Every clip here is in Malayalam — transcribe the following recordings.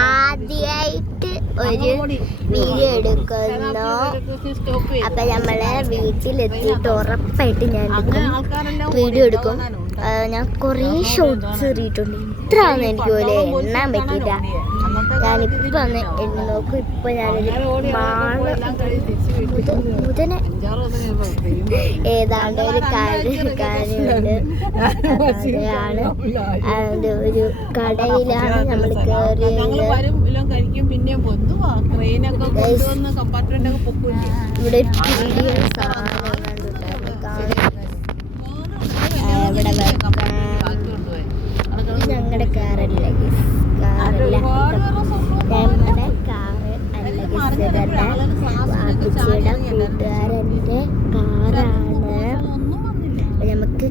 ആദ്യമായിട്ട് ഒരു വീഡിയോ എടുക്കുന്നു. അപ്പൊ നമ്മളെ വീട്ടിലെത്തിയിട്ട് ഉറപ്പായിട്ട് ഞാൻ വീഡിയോ എടുക്കും. ഞാൻ കുറേ ഷോർട്സ് എറിയിട്ടുണ്ട്. ഇത്ര ആണെന്ന് എനിക്ക് പോലെ എണ്ണാൻ പറ്റില്ല. ഞാനിപ്പോൾ ഒന്ന് എണ്ണി നോക്കും. ഇപ്പൊ ഞാനൊരു മുതനെ ഏതാണ്ട് ഒരു കാര്യമുണ്ട്. അതാണ് ഒരു കടയിലാണ് നമ്മൾ കയറിയത്. ഇവിടെ ഇവിടെ ഞങ്ങളുടെ കാറല്ല കാറല്ല ഞങ്ങളുടെ കാറ് അല്ല വാപ്പിച്ചിയുടെ കൂട്ടുകാരൻ്റെ കാറാണ്. നമുക്ക്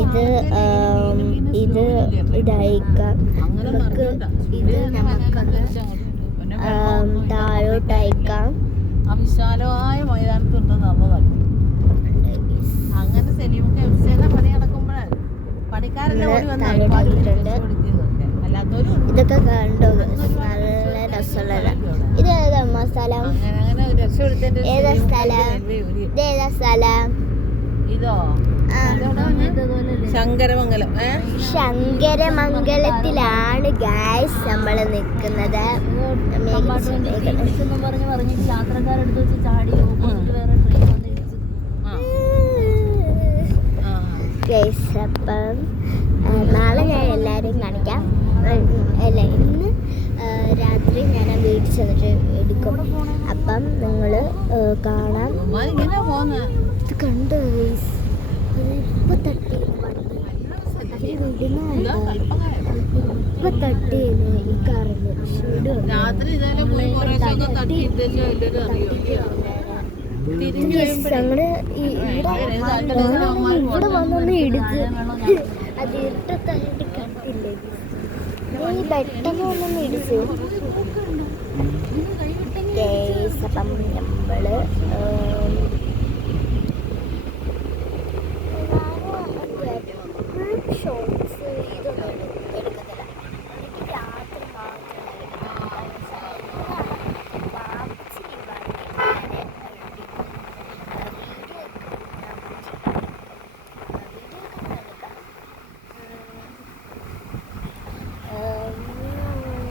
ഇത് ഇതയക്കാം. നമുക്ക് ഇത് നമുക്കൊന്ന് താഴോട്ടയക്കാം. വിശാലമായ മൈതാനത്തുണ്ടെന്ന് നല്ലതല്ല. അങ്ങനെ സെലിമുക്ക് പണി നടക്കുമ്പോഴാണ് പണിക്കാരെല്ലാം ഇതൊക്കെ കണ്ടോ? നല്ല രസമുള്ള. ഇത് ഏതാ സ്ഥലം? ഏതാ സ്ഥലം? ഇതേതാ സ്ഥലം? ഇതോ ശങ്കരമംഗലം. ശങ്കരമംഗലത്തിലാണ് ഗായ്സ് നമ്മൾ നിൽക്കുന്നത്. യാത്രക്കാരെടുത്ത് വെച്ച് ചാടിയോ വേറെ ട്രെയിൻ വന്നിടിച്ചു. അപ്പം നാളെ ഞാൻ എല്ലാവരെയും കാണിക്കാം. അല്ല, ഇന്ന് രാത്രി ഞാൻ വീട്ടിൽ ചെന്നിട്ട് എടുക്കും. അപ്പം നിങ്ങൾ കാണാം. ഇത് കണ്ടോ ഗൈസ്? ഇപ്പൊ തട്ടിയെന്ന് ഈ കാറിന് ഞങ്ങള് ഇവിടെ വന്നൊന്ന് ഇടിച്ച് അത് ഇരുട്ടത്തായിട്ട് കണ്ടില്ലേ? ഈ പെട്ടെന്ന് വന്നൊന്ന് ഇടിച്ചു. അപ്പം നമ്മള് ഷോർട്സ് ഇതൊന്നും എടുക്കത്തില്ല. എനിക്ക് രാത്രി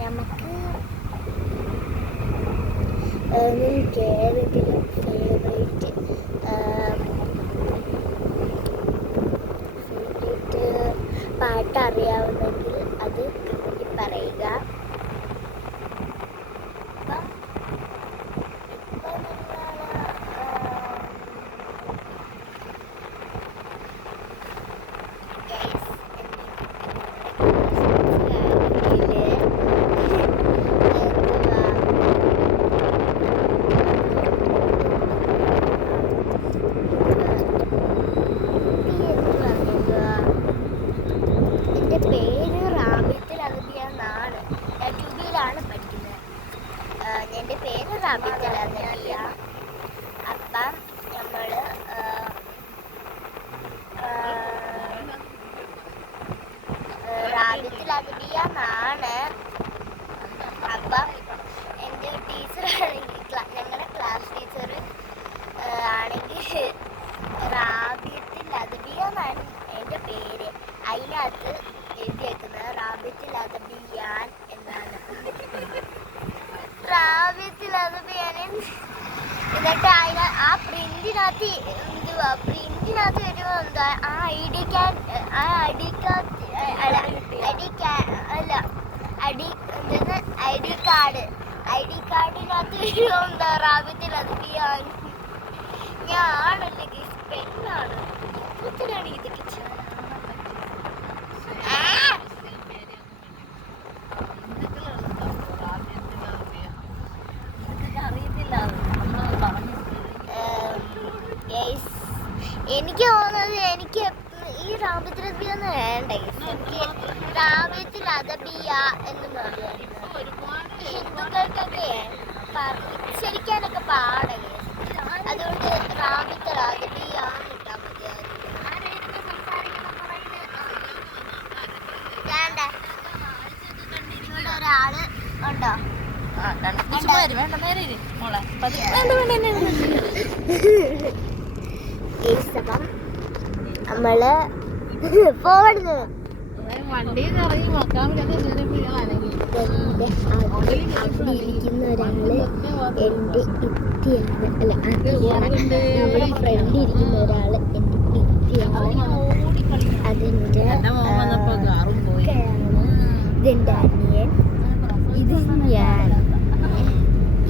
നമുക്ക് ഏതെങ്കിലും ഫേവറേറ്റ് പാട്ട് അറിയാവുന്നെങ്കിൽ അത് കമന്റിൽ പറയുക. എൻ്റെ പേര് റാബിത്തുൽ അദബിയ. അപ്പം നമ്മൾ റാബിത്തുൽ അദബിയ എന്നാണ്. അപ്പം എൻ്റെ ടീച്ചറാണെങ്കിൽ ഞങ്ങളുടെ ക്ലാസ് ടീച്ചർ ആണെങ്കിൽ റാബിത്തുൽ അദബിയ എന്നാണ് എൻ്റെ പേര്. അതിനകത്ത് എഴുതിയേക്കുന്നത് റാബിത്തുൽ അദബിയാൻ എന്നാണ്. എന്നിട്ട് ആ പ്രിന്റിനകത്ത് വരുമ്പോ എന്താ ആ ഐ ഡി കാർഡിനകത്ത് വരുമ്പോ എന്താ റാബിത്തുൽ അദബിയാൻ. ഞാനല്ലേ പെണ്ണാണ്. ഇപ്പത്തിനാണ് ഇതൊക്കെ എനിക്ക് തോന്നുന്നത് എനിക്ക് ഈ റാബിത്തുൽ അദബിയ എന്ന് വേണ്ട. എനിക്ക് റാബിത്തുൽ അദബിയ എന്ന് പറഞ്ഞു ഹിന്ദുക്കൾക്കൊക്കെ ഉച്ചരിക്കാനൊക്കെ പാടേ. അതുകൊണ്ട് റാബിത്തുൽ അദബിയ ഇട്ടാൽ മതിയായിരുന്നു. ഒരാള് ഉണ്ടോ? അപ്പം നമ്മള് പോടുന്നു. അവിടെ ഇരിക്കുന്ന ഒരാള് എന്റെ ഇത്തിയാണ്. അല്ല നമ്മുടെ ഫ്രണ്ട് ഇരിക്കുന്ന ഒരാള് എന്റെ ഇത്തിയാണ്. അതെന്റെ ഇതെന്റെ അനിയൻ, ഇത് ഞാൻ,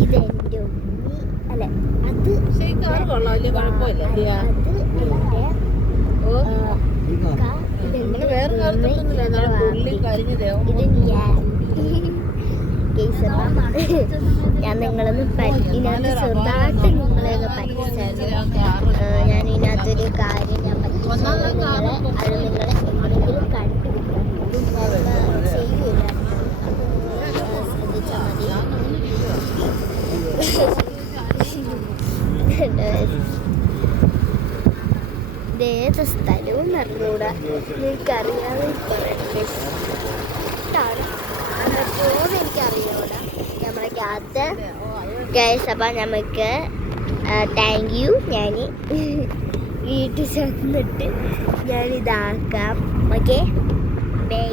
ഇതെന്റെ ഉമ്മി. അല്ല അത് ഞാൻ നിങ്ങളൊന്ന് ഇതിനകത്ത് ചെറുതായിട്ട് നിങ്ങളെയൊക്കെ പറ്റിച്ചായിരുന്നു. ഞാൻ ഇതിനകത്തൊരു കാര്യം ഞാൻ പറ്റിച്ചു നിങ്ങളെ. അത് നിങ്ങളെ എങ്ങനെയെങ്കിലും കണ്ടുപിടിക്കാൻ ചെയ്യൂല. ശ്രദ്ധിച്ചാൽ മതി. ഇതേത് സ്ഥലവും അറിഞ്ഞൂടാ. നിനക്കറിയാതെ എനിക്കറിയൂടാ. നമ്മളെ ക്യാത്ത് ഗൈസ്. അപ്പം നമുക്ക് താങ്ക് യു. ഞാൻ വീട്ടിൽ ചെന്നിട്ട് ഞാനിതാക്കാം. Okay bye.